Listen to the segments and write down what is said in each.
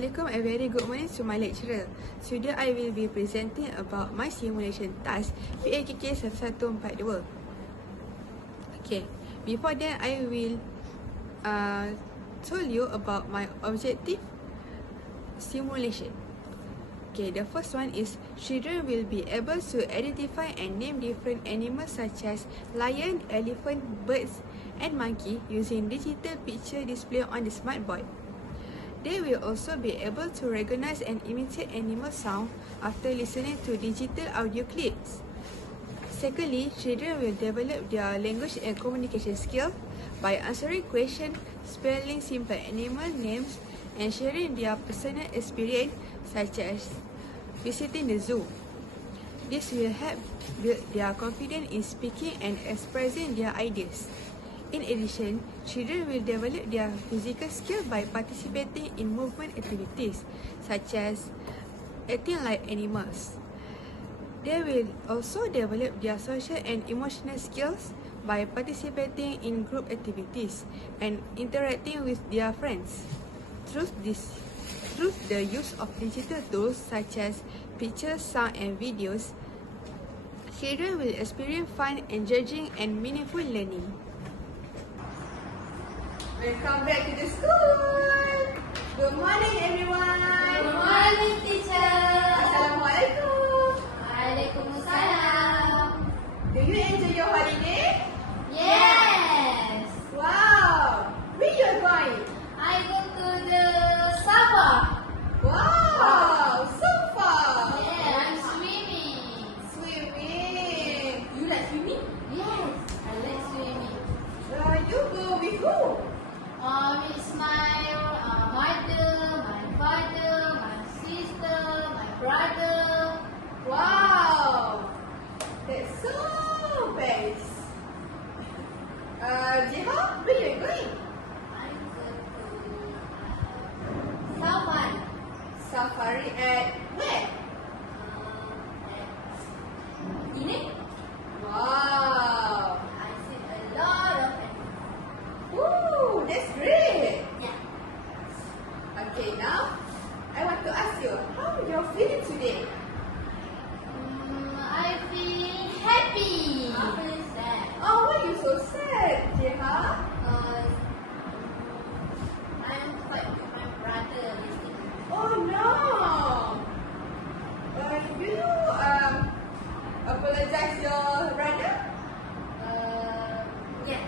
Assalamualaikum and very good morning to my lecturer. Today I will be presenting about my simulation task PAKK 1142. Okay, before that I will tell you about my objective simulation. Okay, the first one is children will be able to identify and name different animals such as lion, elephant, birds and monkey using digital picture display on the smart board. They will also be able to recognize and imitate animal sound after listening to digital audio clips. Secondly, children will develop their language and communication skills by answering questions, spelling simple animal names, and sharing their personal experience such as visiting the zoo. This will help build their confidence in speaking and expressing their ideas. In addition, children will develop their physical skills by participating in movement activities such as acting like animals. They will also develop their social and emotional skills by participating in group activities and interacting with their friends. Through the use of digital tools such as pictures, sound and videos, children will experience fun, engaging and meaningful learning. Welcome back to the school. Good morning, everyone. Good morning, teacher. Assalamualaikum. Waalaikumsalam. Do you enjoy your holiday? Yes. Wow. Where you are going? I go to the Sabah. Wow, so far. Yeah, I'm swimming. Swimming. You like swimming? Yes, I like swimming. You go with who? It's my mother, my father, my sister, my brother. Wow. That's so best. Jiha, where you are going? I go to Sabah. Safari at where? Ini? Wow. I see a lot of Ooh, that's great. yeah. Okay, now I want to ask you, how you're feeling today? I feel happy. How is that? Oh, why you so sad, Jeha? I'm quite with my brother listening. Oh no. You apologize your brother? Yeah.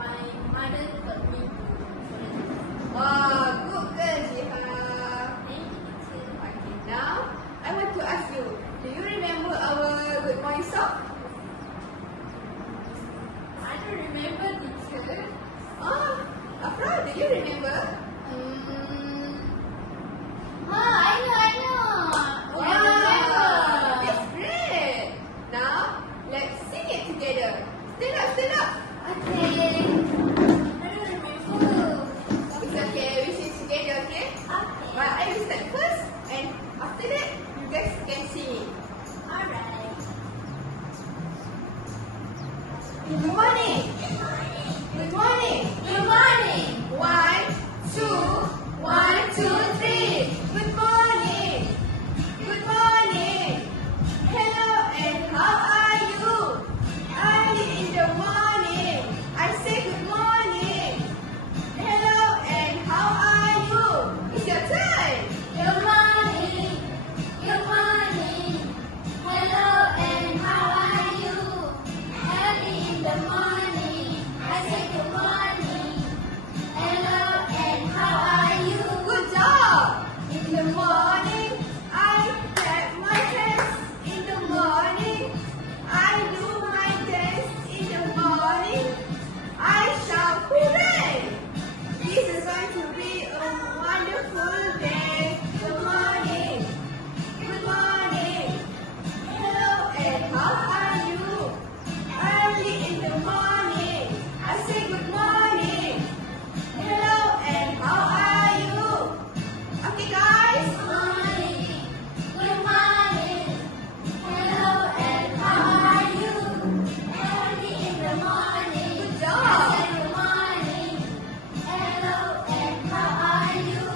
My mother told me to apologize. Wow, good girl, Jeha. Thank you, teacher. Okay, now I want to ask you, do you remember our good morning song? I don't remember, teacher. Afra, do you remember? I know. Wow, I remember. that's great. Now, let's sing it together. Stand up. Okay. I don't remember. It's okay, we sing together, okay? Okay. But I will start first, and after that, you guys can sing it. Alright. Good morning. Good morning. Good morning. 1, 2, 1, 2, 3. Good morning. Good morning. Hello, and how are you? Early in the morning, I say good morning. Hello, and how are you? It's your time. Good morning. Good morning. Hello, and how are you? Early in the morning, I say good morning. Hello, and how are you? Good job. In the morning, I clap my hands. In the morning, I do my dance. In the morning, I shout hooray. This is going to be a wonderful day. Good morning. Good morning. Hello, and how are you? Early in the morning, I say good morning. Hello, and how are you? Okay, guys. Good morning. Good morning. Hello, and how are you? Early in the morning. Good I job. say good morning. Hello, and how are you?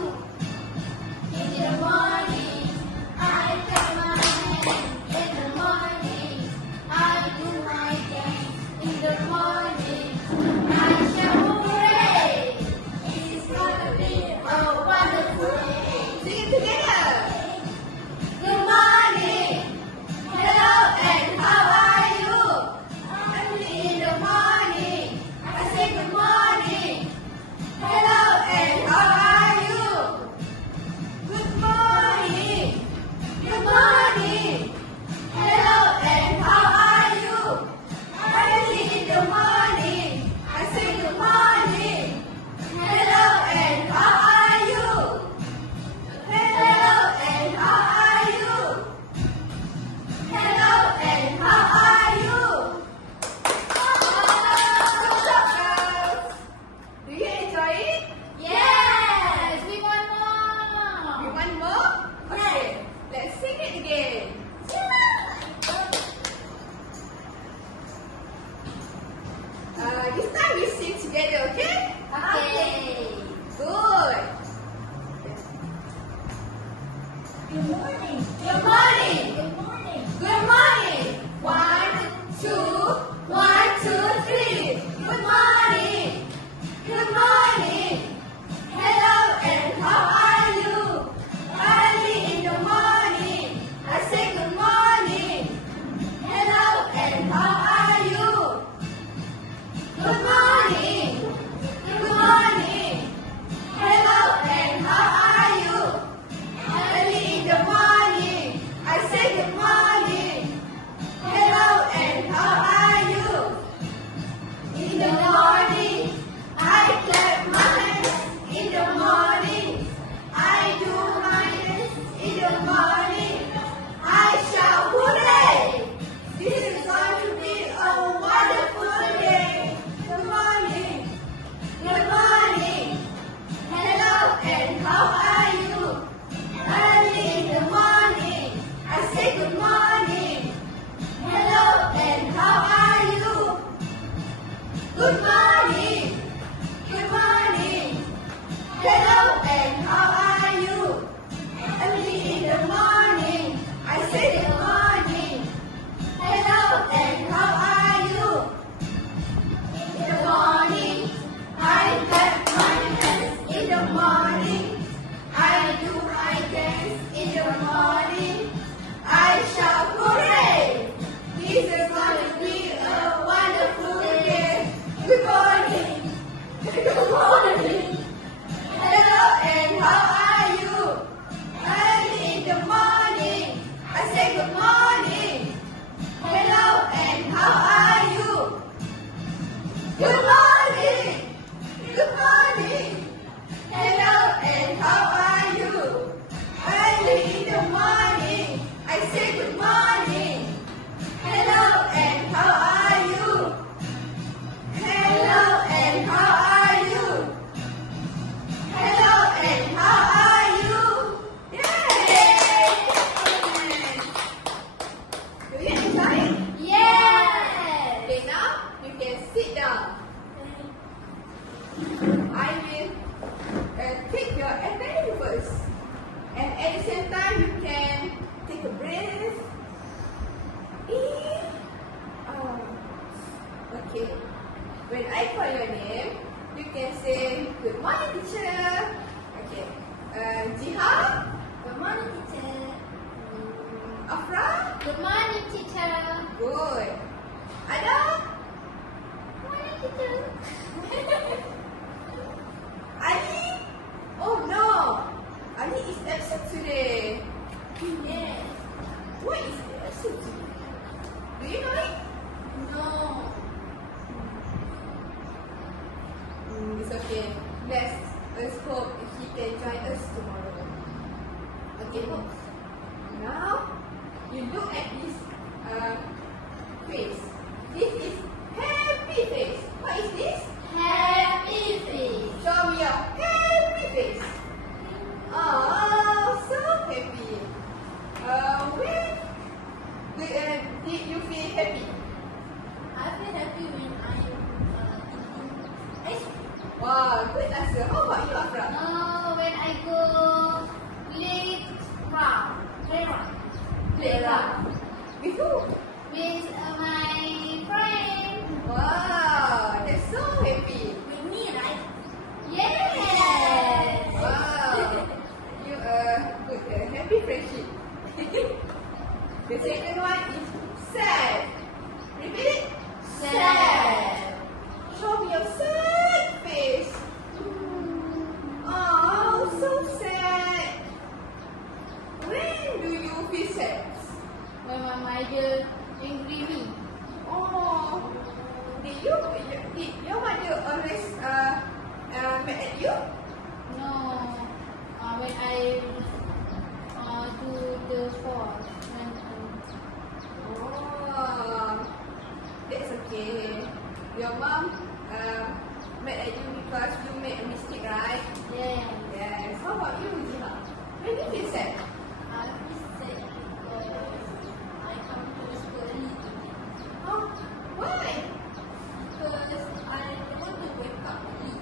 When I call your name, you can say, "Good morning, teacher." Okay. Jiha. Good morning, teacher. Afra. Good morning, teacher. Good. Ada. Good morning, teacher. Ali. Oh no. Ali is absent today. Yes. Why is he absent today? Do you know it? No. It's okay. Let's hope he can join us tomorrow. Okay. Now, you look at his face. This is happy face. What is this? Happy face. Show me your happy face. Oh, so happy. When did you feel happy? I feel happy when I'm eating ice cream. Wow, good answer. How about you, Afra? When I go playground. Playground. With who? With my friend. Wow, that's so happy. With me, right? Yes. Wow, you good, happy friendship. The second one is sad. Repeat it. Sad. Show me your sad face. Oh, so sad. When do you feel sad? When my mother angry me. Oh, did your mother always mad at you? No. When I do the fault. Oh, that's okay. Your mom mad at you because you made a mistake, right? Yeah. Yes. How about you, Jiha? When do you feel sad? I feel sad because I come to school early today. Oh, why? Because I want to wake up early.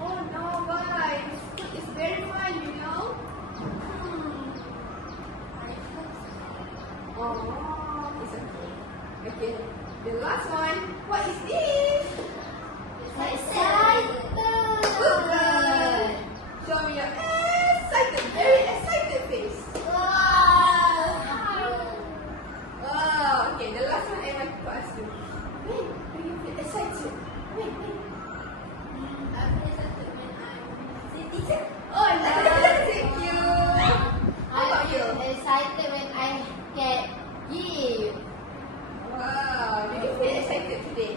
Oh no, why? School is very fun, you know. I feel sad. Oh, it's okay. Okay, the last one. What is this? Excited. Good girl. Show me your excited, very excited face. Wow. Oh, okay. The last one I want to ask you. When do you feel excited? When? I feel excited when I'm the teacher. Oh, thank you. How about you? I feel excited when I get gift. Wow, do you feel excited today?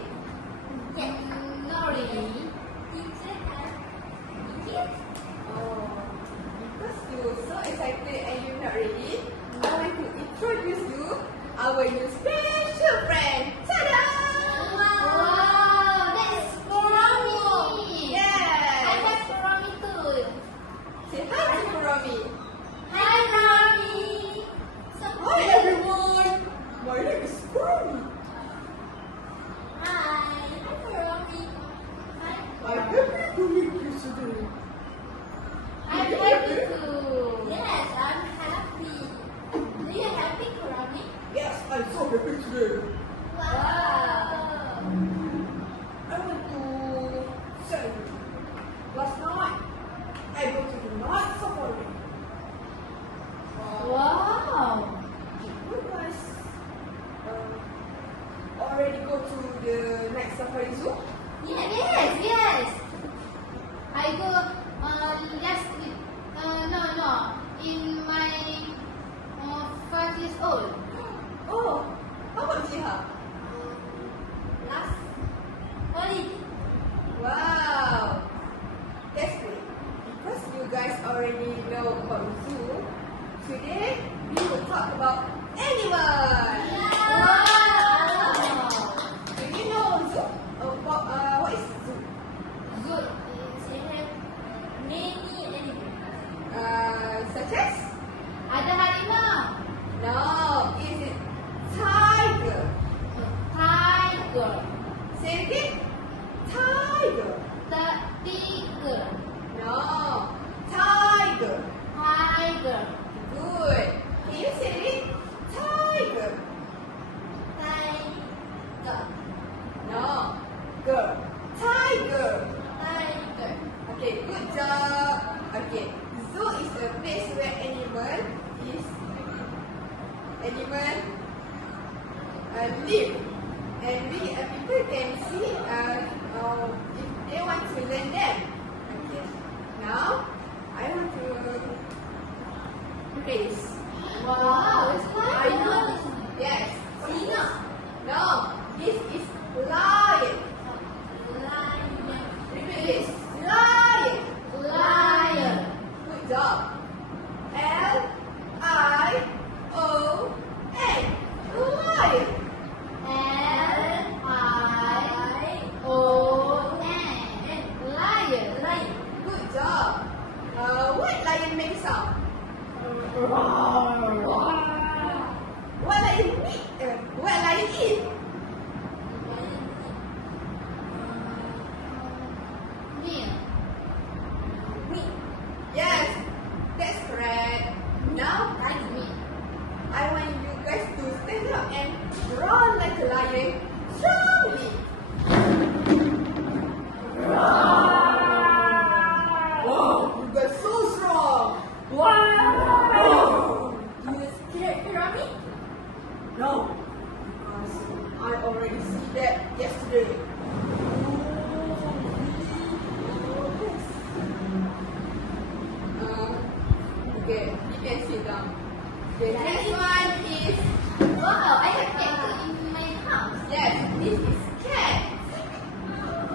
Yes. Not really. Teacher has gift. Oh, because you're so excited and you're not ready, I want to introduce you our new special friend. Ta-da! Wow, that is Kuromi. Yes. I have Kuromi too. Say hi to Kuromi. Hi, Kuromi. Hi everyone. My name is Kuromi. Hi. Hi, Kuromi. Hi. I'm happy to meet you today. I'm happy too. Yes, I'm happy. Do you happy, Kuromi? Yes, I'm so happy today. Wow. I want to say, last night I go to the night safari. Wow. You guys already go to the night safari zoo? Yes. I go last week. No. In my 5 years old. Oh, how about Jiha? Last holiday. Wow, that's great. Because you guys already know about the zoo, today we will talk about animals. Wow. Do you know zoo? What is zoo? Good. They have many animals. Such as? Ada harimau. No, leaf. And people can see if they want to learn them. Okay. Now, I want to trace. Wow, it's I know. Yes. No, this is lion. Repeat this. Lion. Lion. Good job. Lion. Lion. Lion. Good job. What lion makes sound? What lion eat? What lion eat? Yes, that's correct. Now, I want you guys to stand up and roar like a lion strongly. Wow, you guys so strong. Wow. You scared, Rami? No, because I already see that yesterday. Okay, you can sit down. The next one is, Wow, I have cat in my house. yes, this is cat.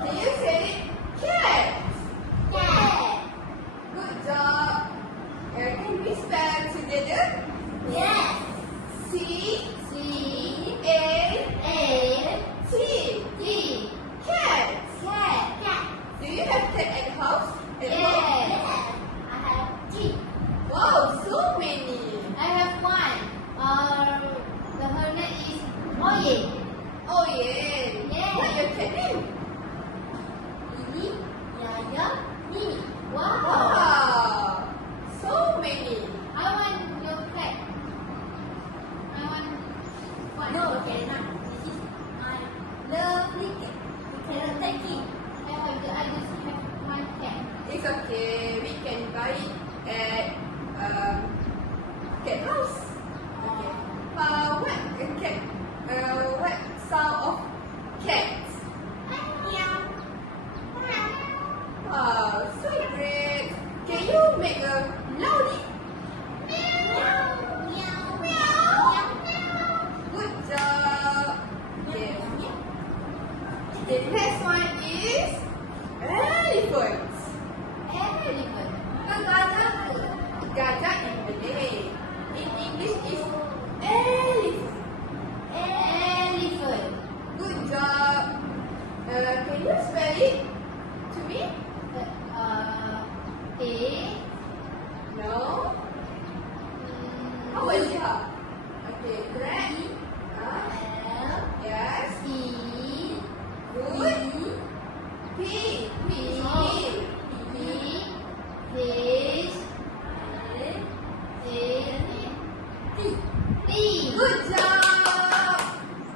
Can you say it? Cat. Cat. Good job. Can we spell together? Yes. C-A-T. T. Cat. Cat. Do you have cat at the house? At home? Yes. I have three. Wow, so many. I have one. Her name is Oye. Oh yeah. Yeah. What your cat name? Lily, Yaya, Mimi. Wow. Wow. So many. I want your cat. I want one. No, okay, now this is my lovely cat. You cannot take it. I just have one cat. It's okay. We can buy it at cat house. Okay. What sound of cats? Meow. Wow, so great. Can you make a loudly? Good job. Okay. The next one is elephants. Gajah in Malay. In English is elephant. Good job. Can you spell it to me? No. How about you? Okay, correct. Yes. Good. P. Good job.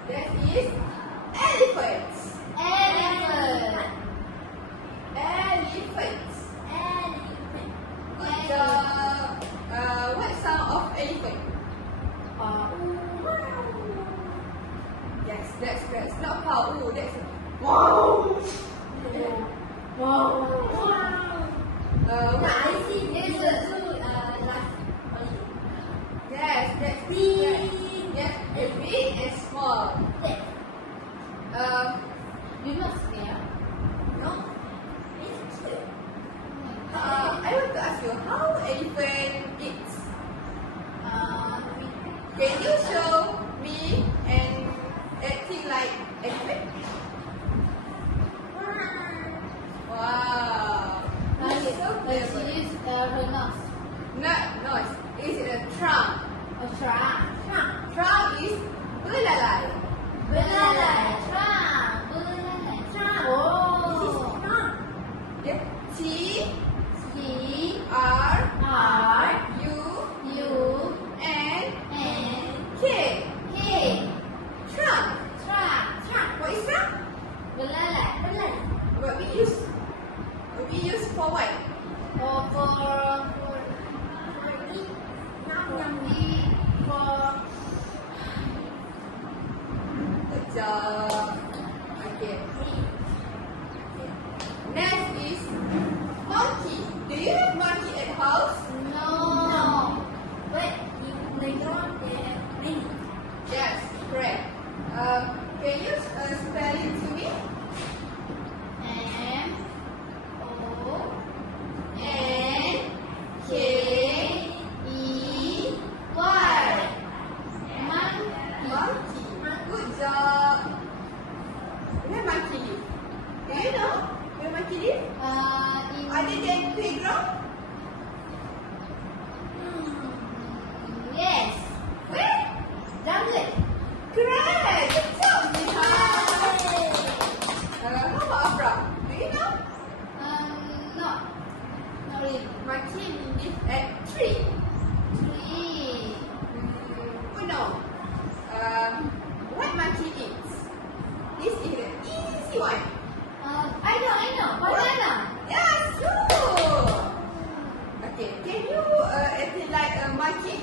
That is elephants. Elephants. Good job. What sound of elephant? Yes, that's not pow. That's wow. What? Yes, that's big. Yes, big and small. You're not scared? No. I want to ask you how elephant eats. Can you show me and acting like elephant? Wow. You're so clever. She use her nose. Not nose. Is it a trunk? A trunk. Trunk is belalai. Oh. Yeah. T T R R U U N N K. K. Trunk. Trunk. What is trunk? Belalai. What we use? We use for what? For eat. For job. Okay. Next is monkey. Do you have monkey at house? No. But in playground they have many. Yes, correct. Can you spell it to me? M O N K E Y. Monkey. Monkey. Good job. Where monkey live? Do you know where monkey live? Other than playground? Yes. Where? Jungle. Correct. Good job, Jiha. How about Afra? Do you know? No. Not really. Monkey live at tree. Tree. Who know? What monkey eats? This is the easy one. I know. Banana. Yes, good. Okay, can you act like a monkey?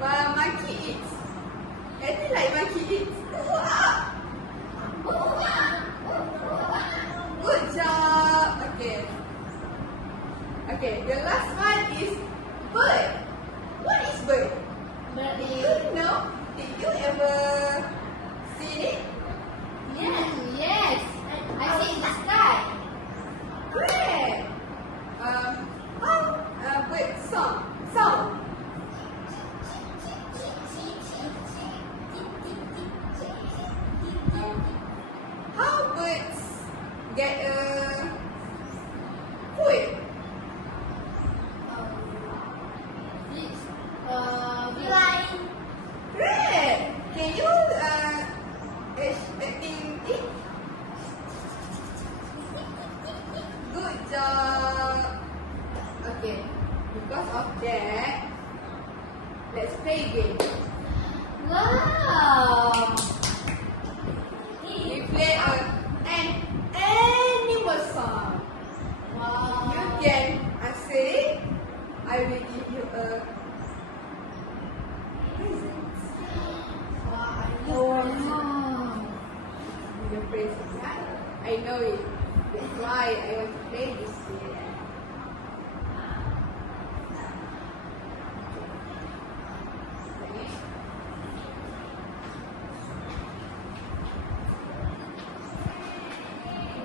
Monkey eats. Act like monkey eats. Good job. Okay. Okay, the last one is bird. What is bird? But Do you know? Did you ever see it? yes. I see in the sky. Great. How bird sound? How birds get food? Flying. Great. Can you acting it? Good job. Okay. Because of that, let's play a game. Wow. We play an animal song. Wow. You can answer it. I will give you a present. Wow. The present. I know it. That's why I want to play this game.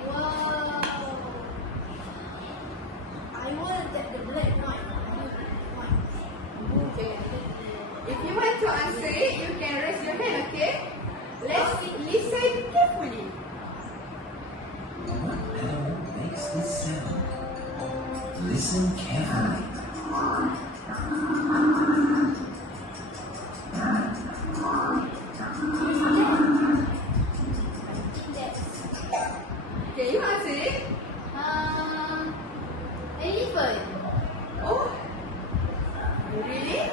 Wow. I want to take the black one. Okay. If you want to answer it, you can raise your hand, okay? Let's listen carefully. What animal makes this sound? Listen carefully. Can you answer it? Elephant. Oh, really?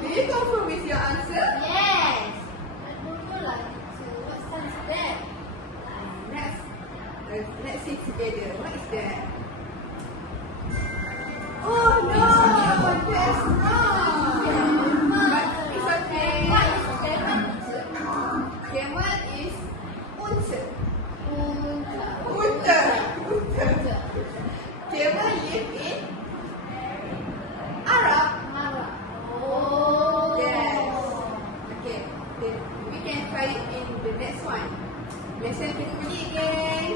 Do you confirm with your answer? Yes. I don't know like what sound is that? Let's see together. What is that? Oh no, that's wrong. But it's okay. What is camel? Camel is unta. Unta. Unta. Camel live in Arab. Mara. Oh. Yes. Okay. Then we can try it in the next one. Listen carefully again.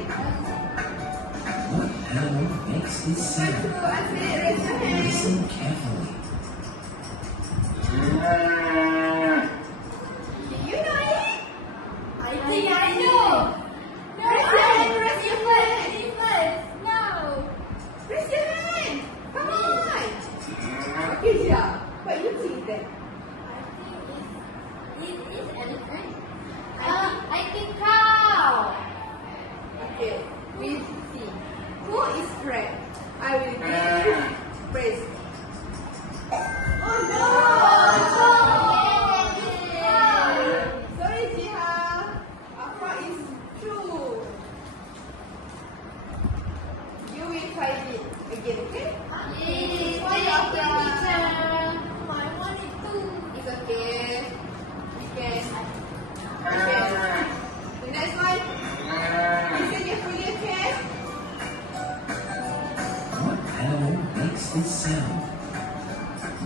What animal makes this Want sound? to answer it? Raise your hand. Listen carefully. Do you know it? I think I know. No, Raise your hand. Raise your hand. Elephant. No. Raise your hand. Come on. Okay, Jia. What you think then? I think it is elephant. I think cow. Okay. We see. Who is correct? I will give you praise. Oh no! Sorry, Jiha. Afra is true. You will try it again, okay? Yes. Why you after? Teacher.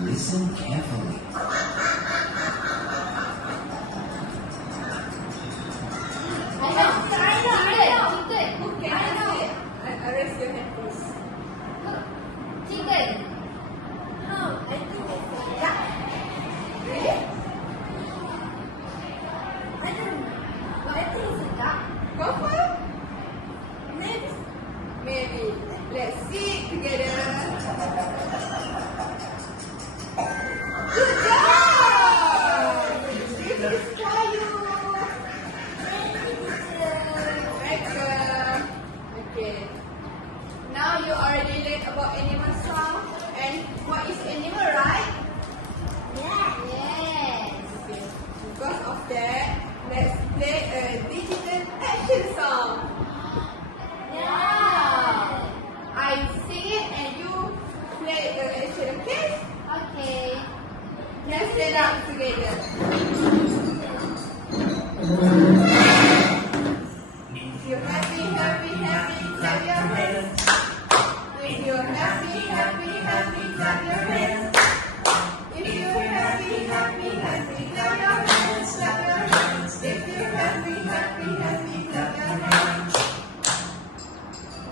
Listen carefully. Okay, raise your hand please. Chicken. Really? Confirm? Maybe. Let's see it together. Good job! This is for you. Welcome. Okay. Now you already learned about animal sound and what is animal, right? Yes. Okay. Because of that, let's play a digital action song. Yeah. I sing it and you play the action, okay? Okay. Let's stand up together. If you're happy, happy, happy, clap your hands. If you're happy, happy, happy, clap your hands. If you're happy, happy, happy, clap your hands, clap your hands. If you're happy, happy, happy, clap your hands.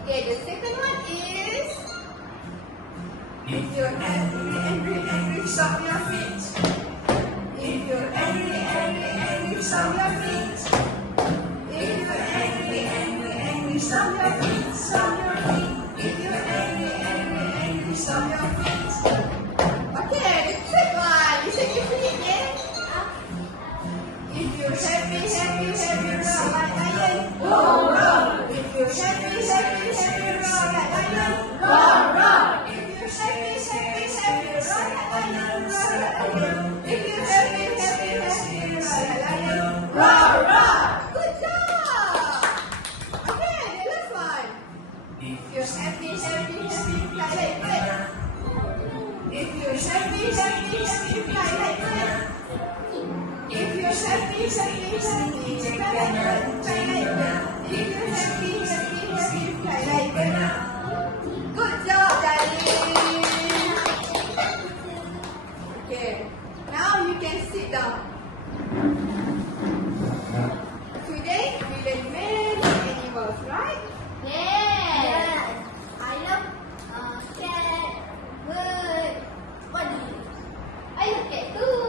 Okay, the second one is if you're angry, angry, angry, stomp your feet. If you're angry, angry, angry, stomp your feet. If you're angry, angry, angry, stomp your feet, stomp your feet. If you're angry, angry, angry, stomp your feet. Okay, the third one, listen carefully again. If you're happy, happy, happy, roar like lion, roar, roar. If you're happy, happy, happy, roar like lion, roar, roar. If you're happy, happy, happy, roar like lion, roar like lion. If you're happy, happy, happy, roar like lion, roar, roar. Good job. Okay, the last one. If you're happy, happy, happy, fly like bird. If you're happy, happy, happy, fly like bird. If you're happy, happy, happy, fly like bird, fly like bird. If you're happy, happy, happy, fly like bird. Good job, darling. Okay, now you can sit down. Today we learn many animals, right? Yes. I love cat, bird. What do you? I love cat too.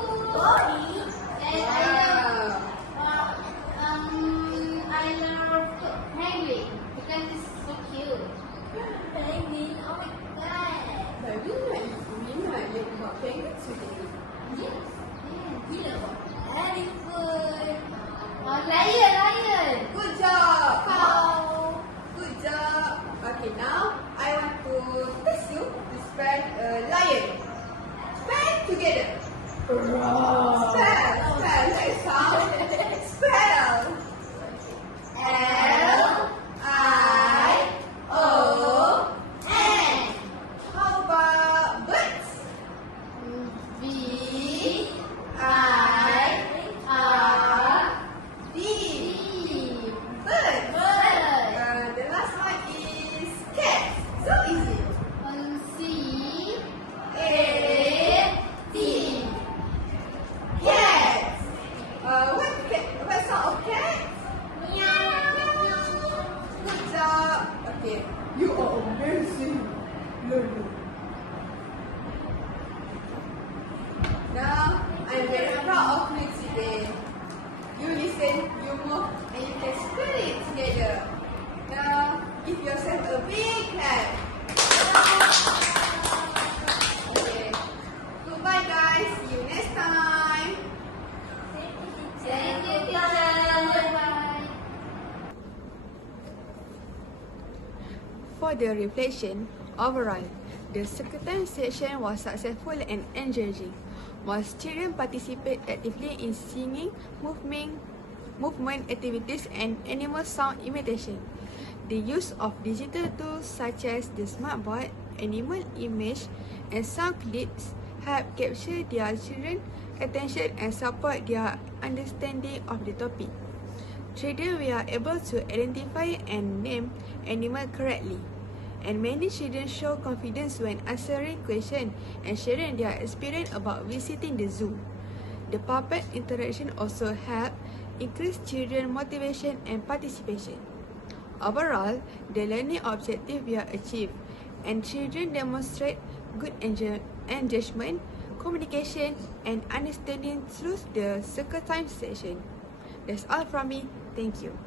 And I love penguin because it's so cute. Penguin, oh my god. But we might learn about penguins today. Yes. Gila. Elephant. Lion. Good job. Cow. Good job. Okay, now I want to test you to spell lion. Spell together. Spell. Let's sound. Spell. L-I-O-N. How about birds? B-I-R-D. Birds. Bird. The last one is cat. So easy. C-A-T. Cat. What sort of cat? Good job. Okay. You are amazing. Lulu. Now, I'm very proud of you today. You listen, you move, and you can spell it together. Now, give yourself a big clap. Okay. Goodbye, guys. See you next time. Thank you, teacher. Bye. For the reflection, overall, the second session was successful and engaging. Most children participate actively in singing, movement activities, and animal sound imitation. The use of digital tools such as the smart board, animal image, and sound clips help capture their children's attention and support their understanding of the topic. Children were able to identify and name animals correctly, and many children show confidence when answering questions and sharing their experience about visiting the zoo. The puppet interaction also help increase children motivation and participation. Overall, the learning objective were achieved and children demonstrate good engagement, communication and understanding through the circle time session. That's all from me. Thank you.